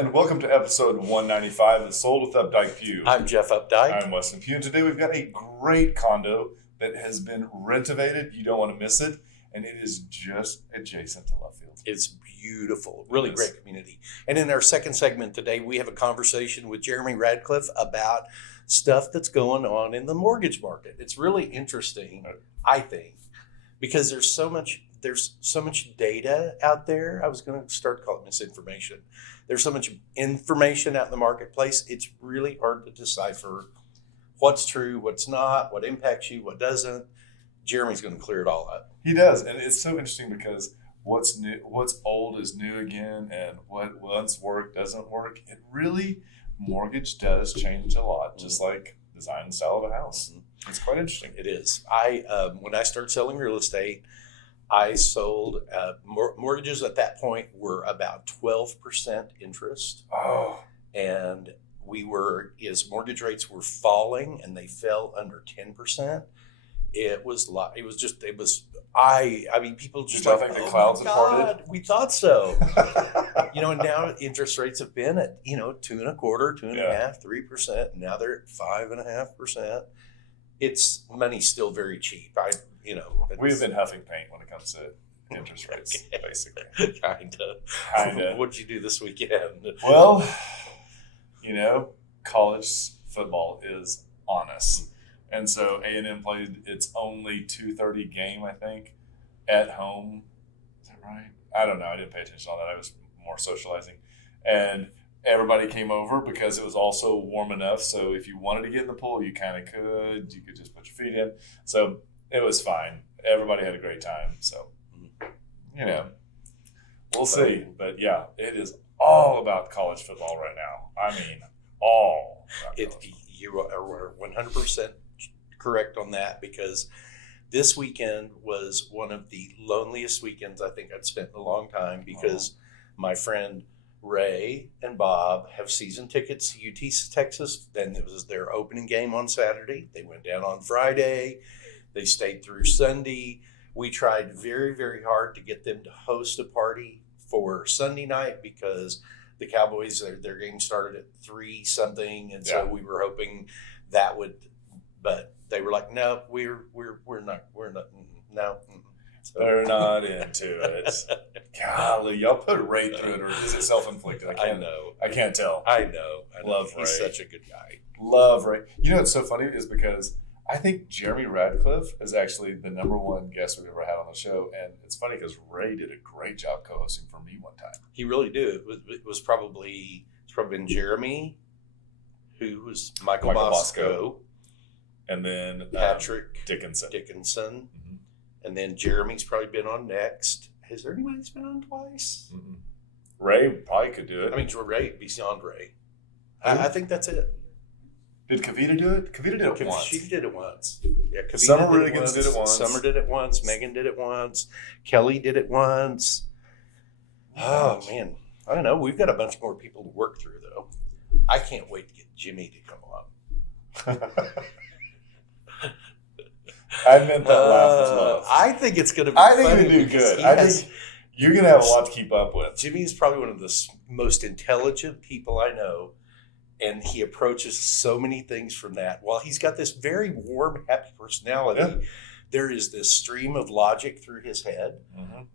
And welcome to episode 195 of Sold with Updike Pugh. I'm Jeff Updike. I'm Weston Pugh. And today we've got a great condo that has been renovated. You don't want to miss it. And it is just adjacent to Love Field. It's beautiful. Really great community. And in our second segment today, we have a conversation with Jeremy Radcliffe about stuff that's going on in the mortgage market. It's really interesting, I think, because there's so much data out there. I was going to start calling this information. There's so much information out in the marketplace. It's really hard to decipher what's true, what's not, what impacts you, what doesn't. Jeremy's going to clear it all up. He does. And it's so interesting because what's new, what's old is new again, and what once worked doesn't work. It really, mortgage does change a lot, just like design and style of a house. It's quite interesting. It is. When I started selling real estate, I sold mortgages at that point were about 12% interest. Oh. And as mortgage rates were falling and they fell under 10%, people just Did y'all think the clouds had parted? We thought so. And now interest rates have been at, 2.25%, 2.5%, 3%. Now they're at 5.5%. Money's still very cheap. We've been huffing paint when it comes to interest rates, basically. Kinda. What'd you do this weekend? Well, college football is on us. And so A&M played its only 2:30 game, I think, at home. Is that right? I don't know. I didn't pay attention to all that. I was more socializing. And everybody came over because it was also warm enough. So if you wanted to get in the pool, you kind of could. You could just put your feet in. So it was fine. Everybody had a great time. So, we'll see. But yeah, it is all about college football right now. I mean, all. You are 100% correct on that, because this weekend was one of the loneliest weekends I think I'd spent in a long time, because my friend Ray and Bob have season tickets to UT Texas. Then it was their opening game on Saturday. They went down on Friday. They stayed through Sunday. We tried very, very hard to get them to host a party for Sunday night because the Cowboys, their game started at 3 something, and so we were hoping that would. But they were like, no, we're not, no. So. They're not into it. Golly, y'all put Ray through it, or is it self-inflicted? I know. I can't tell. I know. Love Ray. He's such a good guy. Love Ray. What's so funny is because I think Jeremy Radcliffe is actually the number one guest we've ever had on the show. And it's funny because Ray did a great job co-hosting for me one time. He really did. It was probably been Jeremy, who was Michael Bosco. And then Patrick Dickinson. Mm-hmm. And then Jeremy's probably been on next. Has there anybody that's been on twice? Mm-mm. Ray probably could do it. I mean, Ray, beyond Ray. I think that's it. Did Kavita do it? Kavita did it once. She did it once. Yeah, Kavita Summer Riggins did it once. Summer did it once. Megan did it once. Kelly did it once. Oh, man. I don't know. We've got a bunch more people to work through, though. I can't wait to get Jimmy to come on. I meant that laugh as well. I think it's going to be funny. I think we do good. I think you're going to have a lot to keep up with. Jimmy's probably one of the most intelligent people I know, and he approaches so many things from that. While he's got this very warm, happy personality, there is this stream of logic through his head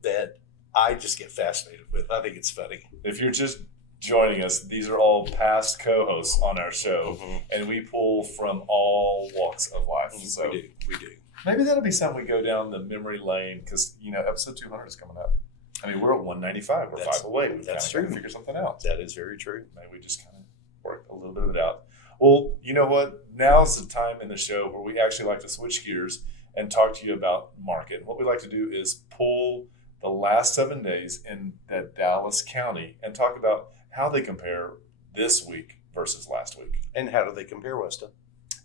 that I just get fascinated with. I think it's funny. If you're just joining us, these are all past co-hosts on our show, and we pull from all walks of life. So we do. Maybe that'll be something we go down the memory lane, because episode 200 is coming up. I mean, we're at 195. We're 5 away. We've got to figure something out. That is very true. Maybe we just kind of work a little bit of it out. Well, you know what? Now's the time in the show where we actually like to switch gears and talk to you about market. And what we like to do is pull the last 7 days in that Dallas County and talk about how they compare this week versus last week. And how do they compare, Weston?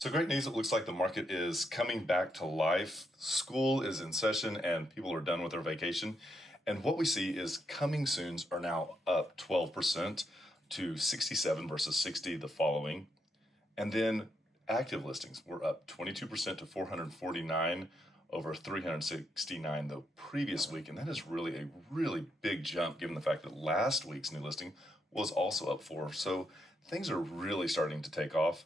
So great news. It looks like the market is coming back to life. School is in session and people are done with their vacation. And what we see is coming soons are now up 12% to 67 versus 60 the following. And then active listings were up 22% to 449 over 369 the previous week. And that is really a really big jump given the fact that last week's new listing was also up 4. So things are really starting to take off.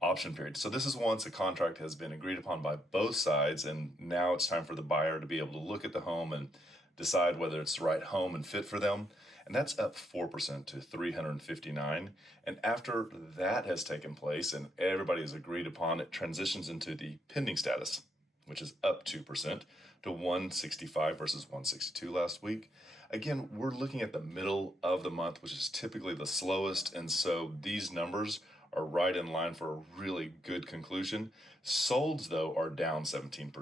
Option period. So this is once a contract has been agreed upon by both sides, and now it's time for the buyer to be able to look at the home and decide whether it's the right home and fit for them. And that's up 4% to 359. And after that has taken place and everybody has agreed upon, it transitions into the pending status, which is up 2% to 165 versus 162 last week. Again, we're looking at the middle of the month, which is typically the slowest. And so these numbers are right in line for a really good conclusion. Solds, though, are down 17%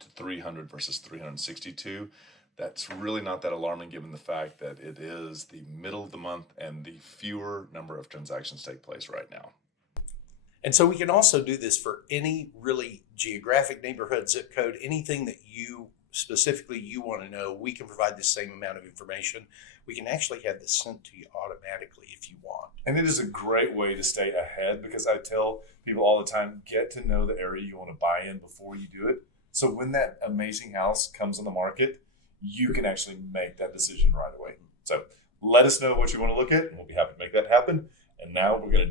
to 300 versus 362. That's really not that alarming given the fact that it is the middle of the month and the fewer number of transactions take place right now. And so we can also do this for any really geographic neighborhood, zip code, anything that you specifically you want to know. We can provide the same amount of information. We can actually have this sent to you automatically if you want. And it is a great way to stay ahead, because I tell people all the time, get to know the area you want to buy in before you do it. So when that amazing house comes on the market, you can actually make that decision right away. So let us know what you want to look at, and we'll be happy to make that happen. And now we're going to